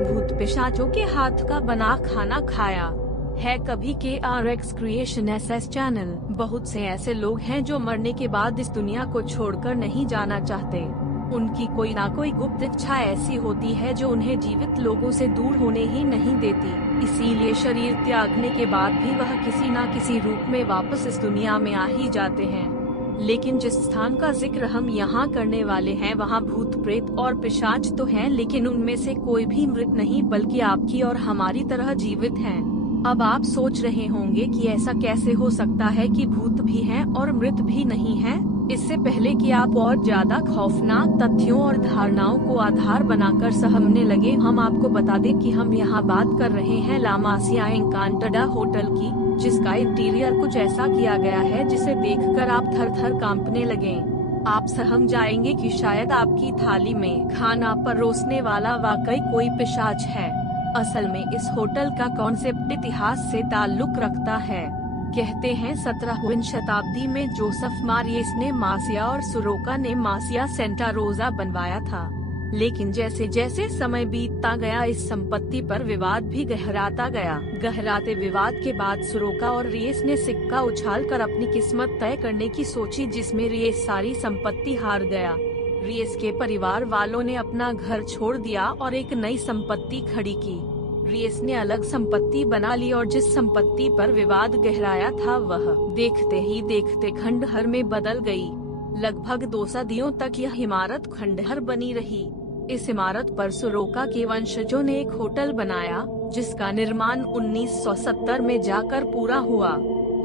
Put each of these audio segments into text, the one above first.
भूत पिशाचों के हाथ का बना खाना खाया है कभी KRX क्रिएशन SS चैनल। बहुत से ऐसे लोग हैं जो मरने के बाद इस दुनिया को छोड़कर नहीं जाना चाहते। उनकी कोई ना कोई गुप्त इच्छा ऐसी होती है जो उन्हें जीवित लोगों से दूर होने ही नहीं देती। इसीलिए शरीर त्यागने के बाद भी वह किसी न किसी रूप में वापस इस दुनिया में आ ही जाते हैं। लेकिन जिस स्थान का जिक्र हम यहाँ करने वाले हैं वहाँ भूत प्रेत और पिशाच तो हैं, लेकिन उनमें से कोई भी मृत नहीं बल्कि आपकी और हमारी तरह जीवित हैं। अब आप सोच रहे होंगे कि ऐसा कैसे हो सकता है कि भूत भी हैं और मृत भी नहीं हैं? इससे पहले कि आप और ज्यादा खौफनाक तथ्यों और धारणाओं को आधार बनाकर सहमने लगे, हम आपको बता दें कि हम यहाँ बात कर रहे हैं ला मासिया एनकांटडा होटल की, जिसका इंटीरियर कुछ ऐसा किया गया है जिसे देखकर आप थर थर कांपने लगे। आप सहम जाएंगे कि शायद आपकी थाली में खाना परोसने वाला वाकई कोई पिशाच है। असल में इस होटल का कॉन्सेप्ट इतिहास से ताल्लुक रखता है। कहते हैं 17वीं शताब्दी में जोसेफ मारियस ने मासिया और सुरोका ने मासिया सेंटा रोजा बनवाया था। लेकिन जैसे जैसे समय बीतता गया इस संपत्ति पर विवाद भी गहराता गया। गहराते विवाद के बाद सुरोका और रियस ने सिक्का उछालकर अपनी किस्मत तय करने की सोची, जिसमें रियस सारी संपत्ति हार गया। रियस के परिवार वालों ने अपना घर छोड़ दिया और एक नई संपत्ति खड़ी की। रियस ने अलग संपत्ति बना ली और जिस संपत्ति पर विवाद गहराया था वह देखते ही देखते खंडहर में बदल गई। लगभग 2 सदियों तक यह इमारत खंडहर बनी रही। इस इमारत पर सुरोका के वंशजों ने एक होटल बनाया जिसका निर्माण 1970 में जाकर पूरा हुआ।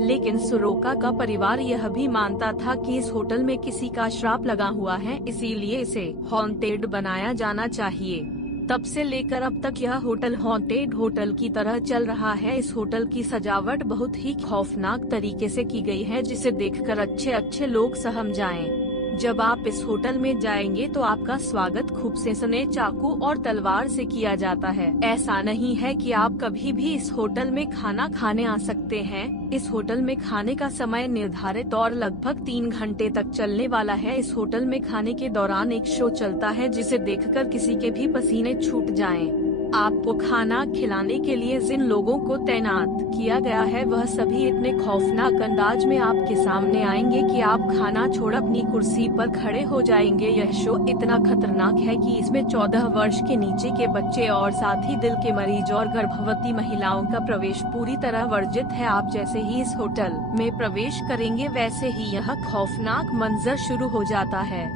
लेकिन सुरोका का परिवार यह भी मानता था कि इस होटल में किसी का श्राप लगा हुआ है, इसीलिए इसे हॉन्टेड बनाया जाना चाहिए। तब से लेकर अब तक यह होटल हॉन्टेड होटल की तरह चल रहा है। इस होटल की सजावट बहुत ही खौफनाक तरीके से की गई है, जिसे देखकर अच्छे अच्छे लोग सहम जाएं। जब आप इस होटल में जाएंगे तो आपका स्वागत खूब से सने चाकू और तलवार से किया जाता है। ऐसा नहीं है कि आप कभी भी इस होटल में खाना खाने आ सकते हैं। इस होटल में खाने का समय निर्धारित और लगभग 3 घंटे तक चलने वाला है। इस होटल में खाने के दौरान एक शो चलता है जिसे देखकर किसी के भी पसीने छूट जाएं। आपको खाना खिलाने के लिए जिन लोगों को तैनात किया गया है वह सभी इतने खौफनाक अंदाज में आपके सामने आएंगे कि आप खाना छोड़ अपनी कुर्सी पर खड़े हो जाएंगे। यह शो इतना खतरनाक है कि इसमें 14 वर्ष के नीचे के बच्चे और साथ ही दिल के मरीज और गर्भवती महिलाओं का प्रवेश पूरी तरह वर्जित है। आप जैसे ही इस होटल में प्रवेश करेंगे वैसे ही यह खौफनाक मंजर शुरू हो जाता है।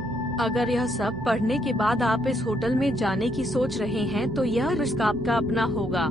अगर यह सब पढ़ने के बाद आप इस होटल में जाने की सोच रहे हैं तो यह रिस्क आपका अपना होगा।